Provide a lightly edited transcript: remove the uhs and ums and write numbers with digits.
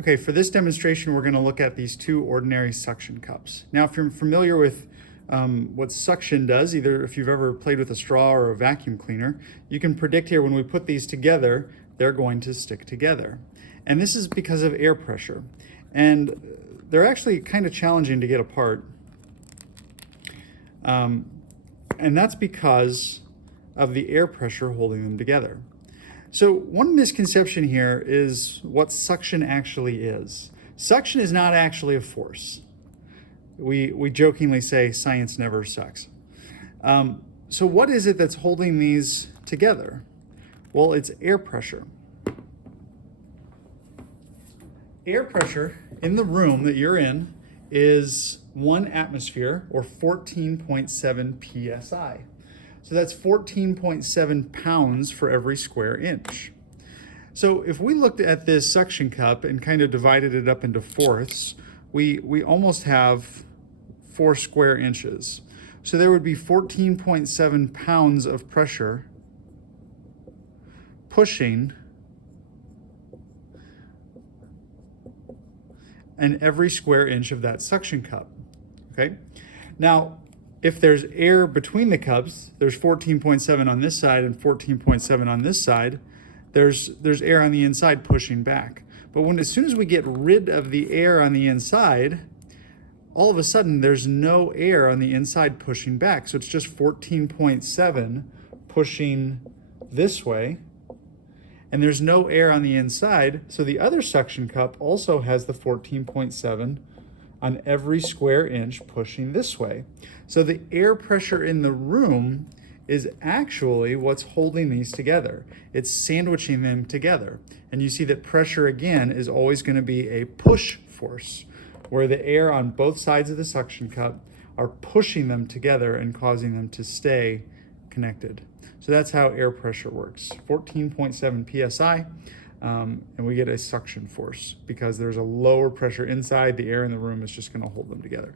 Okay, for this demonstration, we're going to look at these two ordinary suction cups. Now, if you're familiar with what suction does, either if you've ever played with a straw or a vacuum cleaner, you can predict here when we put these together, they're going to stick together. And this is because of air pressure. And they're actually kind of challenging to get apart. And that's because of the air pressure holding them together. So one misconception here is what suction actually is. Suction is not actually a force. We jokingly say science never sucks. So what is it that's holding these together? Well, it's air pressure. Air pressure in the room that you're in is 1 atmosphere or 14.7 psi. So that's 14.7 pounds for every square inch. So if we looked at this suction cup and kind of divided it up into fourths, we almost have 4 square inches. So there would be 14.7 pounds of pressure pushing in every square inch of that suction cup. Okay? Now, if there's air between the cups, there's 14.7 on this side and 14.7 on this side, there's air on the inside pushing back. But as soon as we get rid of the air on the inside, all of a sudden there's no air on the inside pushing back. So it's just 14.7 pushing this way, and there's no air on the inside. So the other suction cup also has the 14.7 on every square inch pushing this way. So the air pressure in the room is actually what's holding these together. It's sandwiching them together. And you see that pressure, again, is always going to be a push force, where the air on both sides of the suction cup are pushing them together and causing them to stay connected. So that's how air pressure works. 14.7 psi. And we get a suction force because there's a lower pressure inside. The air in the room is just going to hold them together.